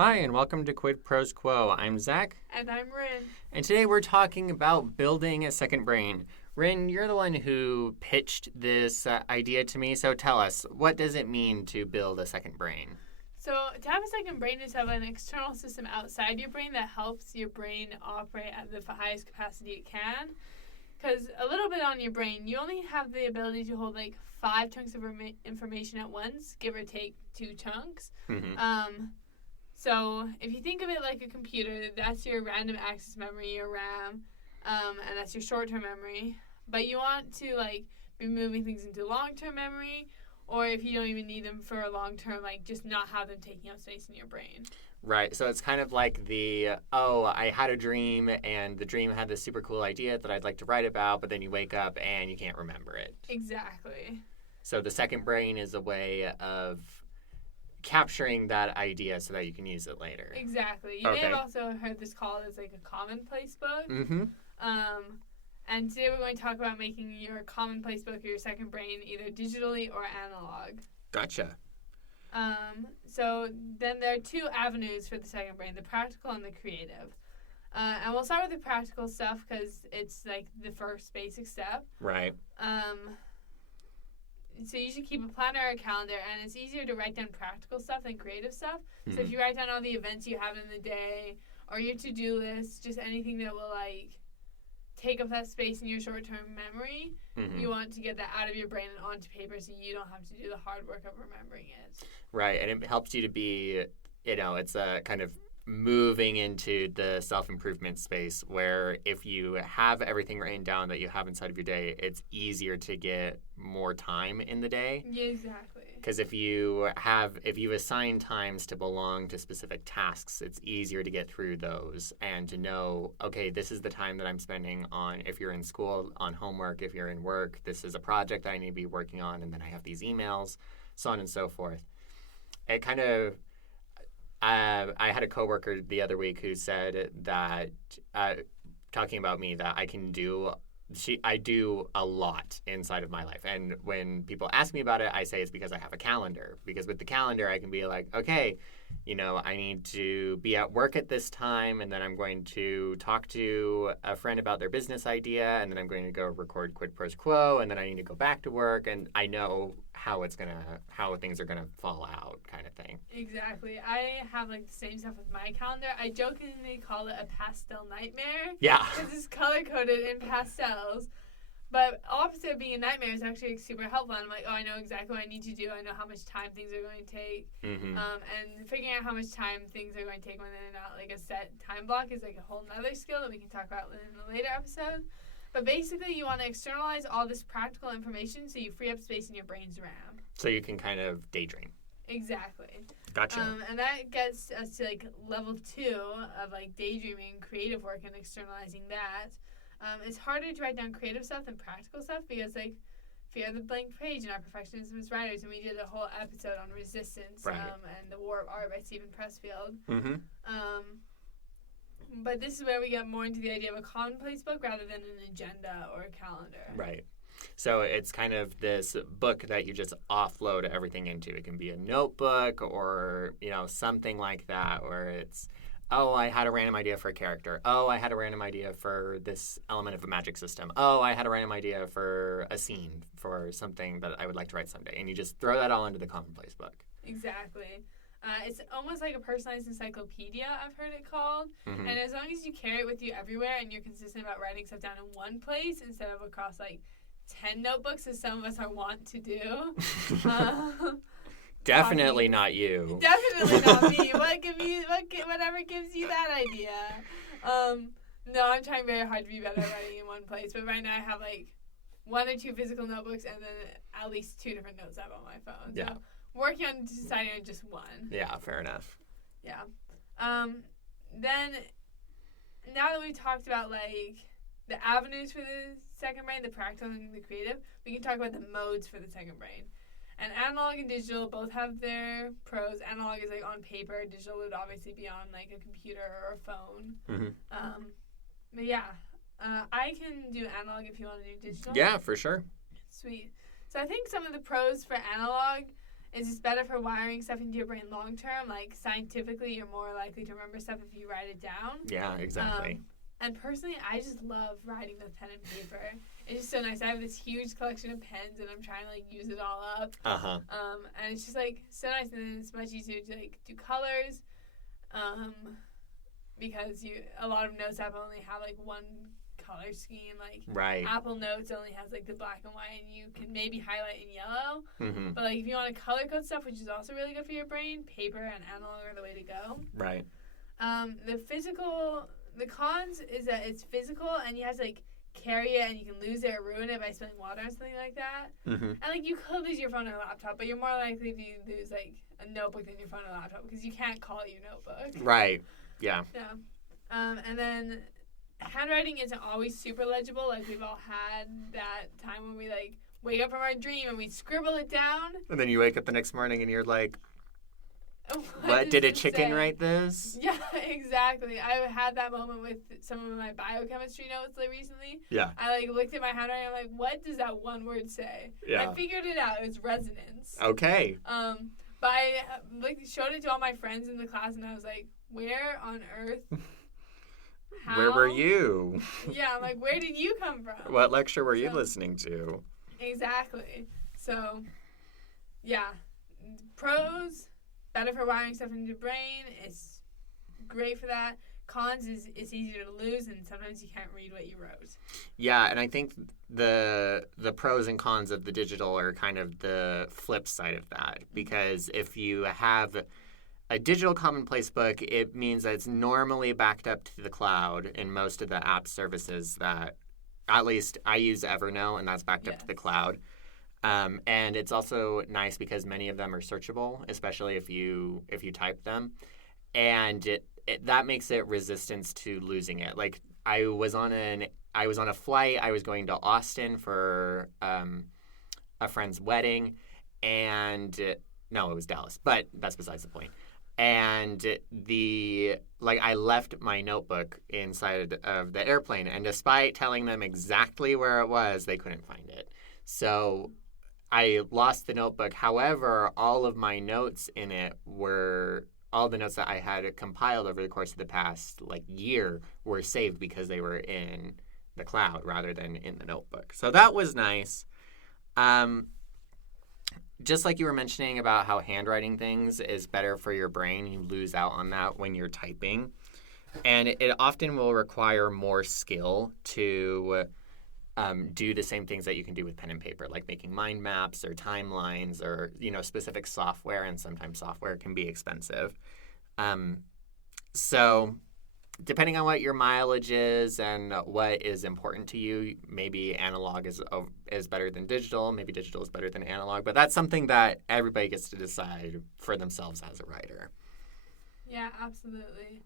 Hi, and welcome to Quid Pros Quo. I'm Zach, And I'm Rin. and today we're talking about building a second brain. Rin, you're the one who pitched this idea to me, so tell us, what does it mean to build a second brain? So, to have a second brain is to have an external system outside your brain that helps your brain operate at the highest capacity it can. Because a little bit on your brain, you only have the ability to hold like 5 chunks of information at once, give or take 2 chunks. Mm-hmm. So if you think of it like a computer, that's your random access memory, your RAM, and that's your short-term memory. But you want to be moving things into long-term memory, or if you don't even need them for a long-term, just not have them taking up space in your brain. Right, so it's kind of like I had a dream, and the dream had this super cool idea that I'd like to write about, but then you wake up and you can't remember it. Exactly. So the second brain is a way of capturing that idea so that you can use it later. Exactly. You may have also heard this called as a commonplace book. Mm-hmm. And today we're going to talk about making your commonplace book or your second brain either digitally or analog. Gotcha. So then there are 2 avenues for the second brain, the practical and the creative. And we'll start with the practical stuff because it's the first basic step. Right. So you should keep a planner or a calendar, and it's easier to write down practical stuff than creative stuff. Mm-hmm. So if you write down all the events you have in the day, or your to-do list, just anything that will take up that space in your short-term memory, mm-hmm. you want to get that out of your brain and onto paper so you don't have to do the hard work of remembering it. Right, and it helps you to be, it's a kind of moving into the self-improvement space where if you have everything written down that you have inside of your day, it's easier to get more time in the day. Yeah, exactly. Because if you assign times to belong to specific tasks, it's easier to get through those and to know, okay, this is the time that I'm spending on, if you're in school, on homework, if you're in work, this is a project that I need to be working on, and then I have these emails, so on and so forth. It kind of, I had a coworker the other week who said that, talking about me, that I do a lot inside of my life. And when people ask me about it, I say it's because I have a calendar. Because with the calendar, I can be like, okay, I need to be at work at this time, and then I'm going to talk to a friend about their business idea, and then I'm going to go record Quid Pros Quo, and then I need to go back to work, and I know how things are gonna fall out, kind of thing. Exactly. I have the same stuff with my calendar. I jokingly call it a pastel nightmare. Yeah. Because it's color coded in pastels. But opposite of being a nightmare is actually super helpful. And I'm like, I know exactly what I need to do. I know how much time things are going to take. Mm-hmm. And figuring out how much time things are going to take when they're not a set time block is a whole nother skill that we can talk about in a later episode. But basically, you want to externalize all this practical information so you free up space in your brain's RAM. So you can kind of daydream. Exactly. Gotcha. And that gets us to level 2 of daydreaming, creative work, and externalizing that. It's harder to write down creative stuff than practical stuff because fear the blank page in our perfectionism as writers, and we did a whole episode on resistance, right. And the War of Art by Stephen Pressfield. Mm-hmm. But this is where we get more into the idea of a commonplace book rather than an agenda or a calendar. Right. So it's kind of this book that you just offload everything into. It can be a notebook or, something like that, where it's, I had a random idea for a character. I had a random idea for this element of a magic system. I had a random idea for a scene for something that I would like to write someday. And you just throw that all into the commonplace book. Exactly. It's almost like a personalized encyclopedia, I've heard it called. Mm-hmm. And as long as you carry it with you everywhere and you're consistent about writing stuff down in one place instead of across 10 notebooks, as some of us are wont to do. Definitely not you. Definitely not me. Whatever gives you that idea. No, I'm trying very hard to be better at writing in one place. But right now I have 1 or 2 physical notebooks and then at least 2 different notes app on my phone. So yeah. Working on deciding on just one. Yeah, fair enough. Yeah. Then, now that we've talked about the avenues for the second brain, the practical and the creative, we can talk about the modes for the second brain. And analog and digital both have their pros. Analog is on paper. Digital would obviously be on a computer or a phone. Mm-hmm. But yeah, I can do analog if you want to do digital. Yeah, for sure. Sweet. So I think some of the pros for analog Is it's better for wiring stuff into your brain long term. Like, scientifically, you're more likely to remember stuff if you write it down. Yeah, exactly. And personally, I just love writing with pen and paper. It's just so nice. I have this huge collection of pens, and I'm trying to, like, use it all up. Uh-huh. And it's just, like, so nice, and then it's much easier to, like, do colors, because a lot of Notes app only have, like, one color scheme. Like, Right. Apple Notes only has, like, the black and white, and you can maybe highlight in yellow. Mm-hmm. But, like, if you want to color code stuff, which is also really good for your brain, paper and analog are the way to go. Right. The cons is that it's physical, and you have to, like, carry it, and you can lose it or ruin it by spilling water or something like that. Mm-hmm. And, like, you could lose your phone or laptop, but you're more likely to lose, like, a notebook than your phone or laptop, because you can't call it your notebook. Right. Yeah. Yeah. And then handwriting isn't always super legible. Like, we've all had that time when we, like, wake up from our dream and we scribble it down. And then you wake up the next morning and you're like, What did a it chicken say? write this? Yeah, exactly. I had that moment with some of my biochemistry notes recently. Yeah. I, like, looked at my handwriting and I'm like, what does that one word say? Yeah. I figured it out. It was resonance. Okay. But I, like, showed it to all my friends in the class, and I was like, where on earth? How? Where were you? Yeah, I'm like, where did you come from? What lecture were you listening to? Exactly. So, yeah. Pros, better for wiring stuff into your brain. It's great for that. Cons is it's easier to lose, and sometimes you can't read what you wrote. Yeah, and I think the pros and cons of the digital are kind of the flip side of that. Because if you have a digital commonplace book, it means that it's normally backed up to the cloud in most of the app services that, at least I use Evernote, and that's backed up to the cloud. And it's also nice because many of them are searchable, especially if you type them. And that makes it resistance to losing it. Like, I was on a flight. I was going to Austin for a friend's wedding, and no, it was Dallas, but that's besides the point. And I left my notebook inside of the airplane, and despite telling them exactly where it was, they couldn't find it. So I lost the notebook. However, all of my notes in it all the notes that I had compiled over the course of the past year were saved because they were in the cloud rather than in the notebook. So that was nice. Just like you were mentioning about how handwriting things is better for your brain, you lose out on that when you're typing. And it often will require more skill to do the same things that you can do with pen and paper, like making mind maps or timelines or, specific software, and sometimes software can be expensive. So depending on what your mileage is and what is important to you, maybe analog is better than digital, maybe digital is better than analog, but that's something that everybody gets to decide for themselves as a writer. Yeah, absolutely.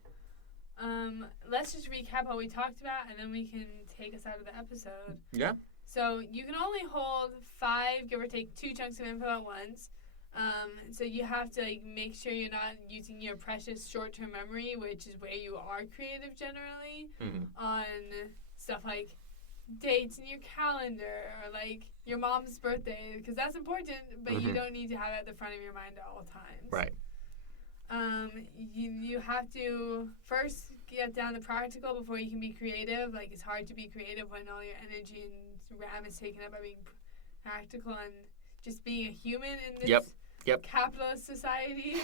Let's just recap what we talked about, and then we can take us out of the episode. Yeah. So you can only hold 5, give or take 2 chunks of info at once. So you have to make sure you're not using your precious short-term memory, which is where you are creative generally, on stuff like dates in your calendar or your mom's birthday, because that's important, but you don't need to have it at the front of your mind at all times. Right. You have to first get down to practical before you can be creative. It's hard to be creative when all your energy and RAM is taken up by being practical and just being a human in this capitalist society.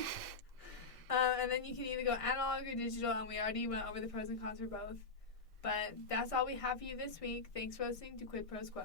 And then you can either go analog or digital, and we already went over the pros and cons for both. But that's all we have for you this week. Thanks for listening to Quid Pro Quo.